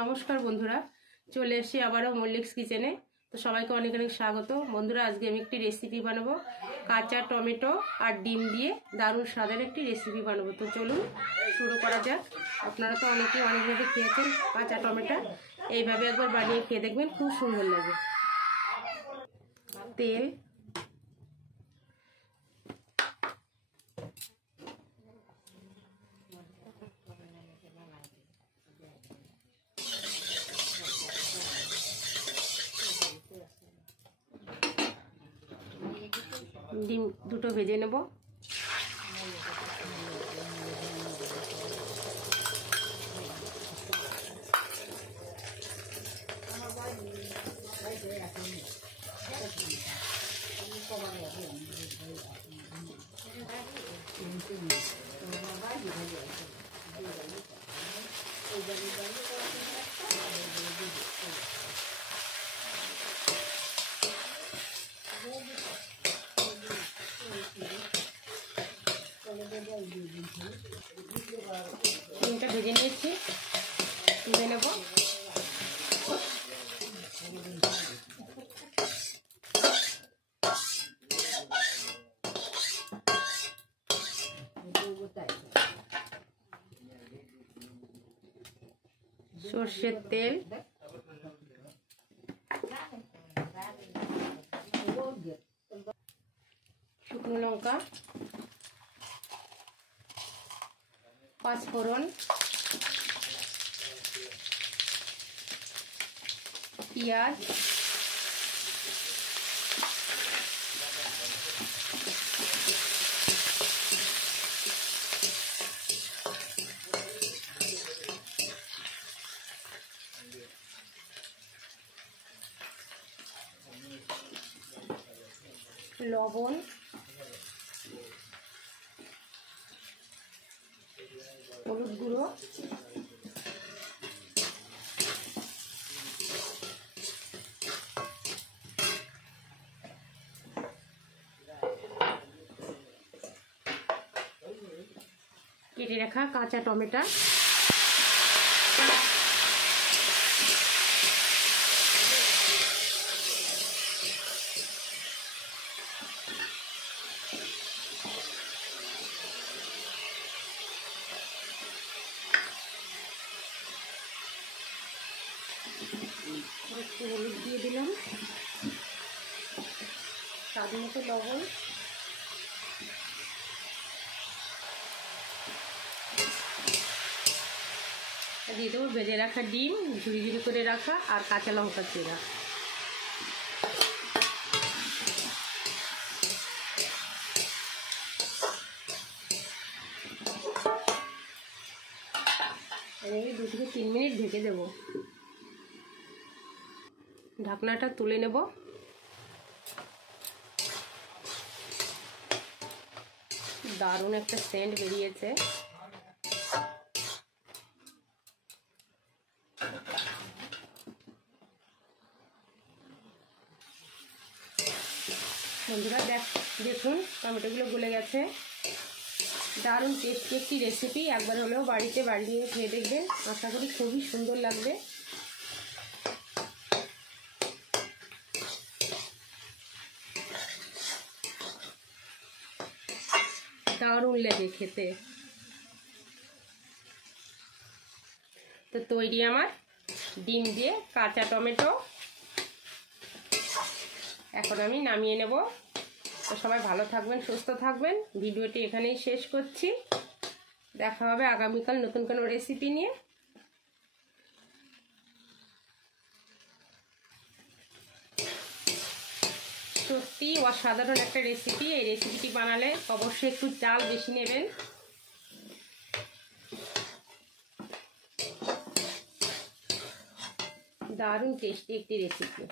নমস্কার বন্ধুরা, চলে এসেছি আবারও মল্লিকস কিচেনে। তো সবাইকে অনেক অনেক স্বাগত। বন্ধুরা, আজকে আমি একটি রেসিপি বানাবো, কাঁচা টমেটো আর ডিম দিয়ে দারুণ স্বাদের একটি রেসিপি বানাবো। তো চলুন শুরু করা যাক। আপনারা তো অনেকেই অনেকভাবে খেয়েছেন কাঁচা টমেটো, এইভাবে একবার বানিয়ে খেয়ে দেখবেন, খুব সুন্দর লাগে। তেল, ডিম দুটো ভেজে নেব। ডিমটা ভেজে নিয়েছি, তুলে নেব। সর্ষের তেল, শুকনো লঙ্কা, পাঁচফোড়ন, পেঁয়াজ, লবণ, হলুদ গুঁড়ো, কেটে রাখা কাঁচা টমেটো, একটু হলুদ দিয়ে দিলাম, স্বাদ মতো লবণ, দিয়ে দেবো ভেজে রাখা ডিম, ঝুড়ি ঝুড়ি করে রাখা, আর কাঁচা লঙ্কা চিরা। এই 2 থেকে 3 মিনিট ঢেকে দেব। ঢাকনাটা তুলে নেব। দারুণ একটা সেন্ট বেরিয়েছে। বন্ধুরা দেখুন টমেটোগুলো গলে গেছে। দারুণ টেস্টি একটি রেসিপি, একবার হলেও বাড়িতে বানিয়ে খেয়ে দেখবেন, আশা করি খুবই সুন্দর লাগবে। দারুণ লাগে খেতে। তো তৈরি আমার ডিম দিয়ে কাঁচা টমেটো। এখন আমি নামিয়ে নেব। তো সবাই ভালো থাকবেন, সুস্থ থাকবেন। ভিডিওটি এখানেই শেষ করছি। দেখা হবে আগামীকাল নতুন কোনো রেসিপি নিয়ে। সত্যি অসাধারণ একটা রেসিপি। এই রেসিপিটি বানালে অবশ্যই একটু চাল বেশি নেবেন। দারুণ টেস্টি একটি রেসিপি।